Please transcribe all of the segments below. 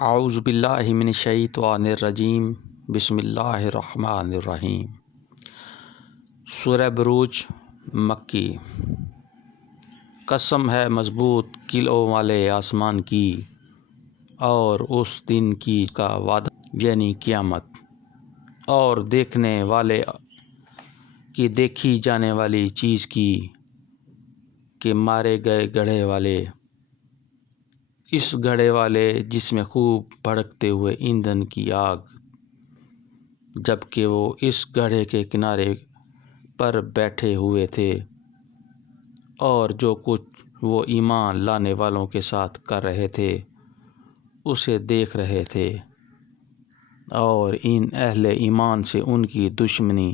اعوذ باللہ من الشیطان الرجیم بسم اللہ الرحمن الرحیم۔ سورہ بروج مکی۔ قسم ہے مضبوط قلعوں والے آسمان کی اور اس دن کی کا وعدہ یعنی قیامت، اور دیکھنے والے کی دیکھی جانے والی چیز کی کہ مارے گئے گڑھے والے، اس گھڑے والے جس میں خوب بھڑکتے ہوئے ایندھن کی آگ، جبکہ وہ اس گھڑے کے کنارے پر بیٹھے ہوئے تھے، اور جو کچھ وہ ایمان لانے والوں کے ساتھ کر رہے تھے اسے دیکھ رہے تھے، اور ان اہل ایمان سے ان کی دشمنی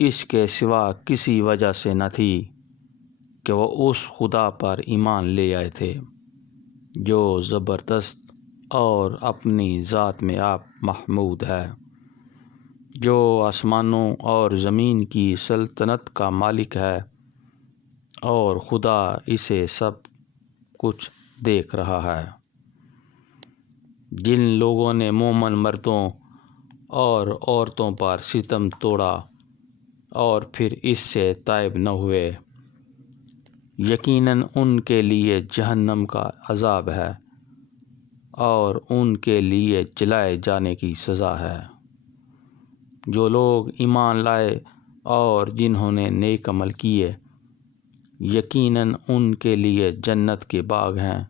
اس کے سوا کسی وجہ سے نہ تھی کہ وہ اس خدا پر ایمان لے آئے تھے جو زبردست اور اپنی ذات میں آپ محمود ہے، جو آسمانوں اور زمین کی سلطنت کا مالک ہے، اور خدا اسے سب کچھ دیکھ رہا ہے۔ جن لوگوں نے مومن مردوں اور عورتوں پر ستم توڑا اور پھر اس سے تائب نہ ہوئے، یقیناً ان کے لیے جہنم کا عذاب ہے اور ان کے لیے جلائے جانے کی سزا ہے۔ جو لوگ ایمان لائے اور جنہوں نے نیک عمل کیے، یقیناً ان کے لیے جنت کے باغ ہیں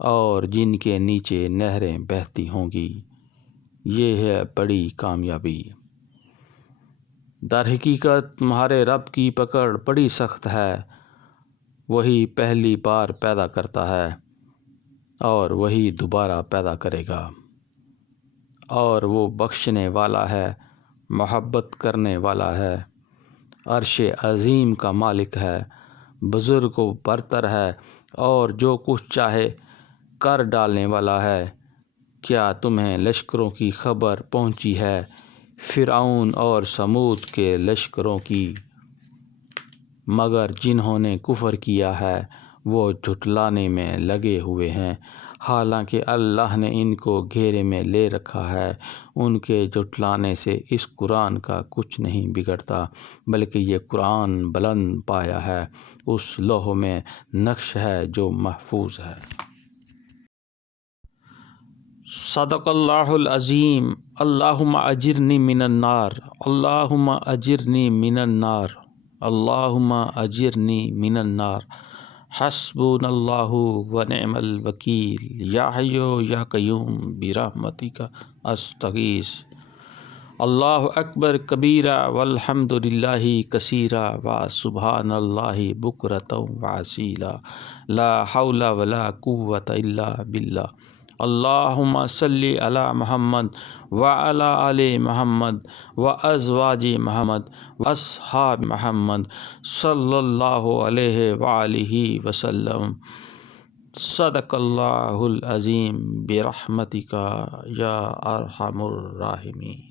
اور جن کے نیچے نہریں بہتی ہوں گی، یہ ہے بڑی کامیابی۔ در حقیقت تمہارے رب کی پکڑ بڑی سخت ہے، وہی پہلی بار پیدا کرتا ہے اور وہی دوبارہ پیدا کرے گا، اور وہ بخشنے والا ہے، محبت کرنے والا ہے، عرش عظیم کا مالک ہے، بزرگ و برتر ہے، اور جو کچھ چاہے کر ڈالنے والا ہے۔ کیا تمہیں لشکروں کی خبر پہنچی ہے، فرعون اور ثمود کے لشکروں کی؟ مگر جنہوں نے کفر کیا ہے وہ جھٹلانے میں لگے ہوئے ہیں، حالانکہ اللہ نے ان کو گھیرے میں لے رکھا ہے۔ ان کے جھٹلانے سے اس قرآن کا کچھ نہیں بگڑتا، بلکہ یہ قرآن بلند پایا ہے، اس لوح میں نقش ہے جو محفوظ ہے۔ صدق اللہ العظیم۔ اللہم اجرنی من النار، اللہم اجرنی من النار، اللہم اجرنی من النار۔ حسبنا اللہ ونعم الوکیل۔ یا حی یا قیوم برحمتک استغیث۔ اللہ اکبر کبیرہ والحمد للہ کثیرہ وسبحان اللہ بکرۃ واسیلا۔ لا حول ولا قوۃ الا باللہ۔ اللہم صلی علی محمد وعلی آل محمد وازواج محمد واصحاب محمد صلی اللہ علیہ وآلہ وسلم۔ صدق اللہ العظیم برحمتک یا ارحم الراحمین۔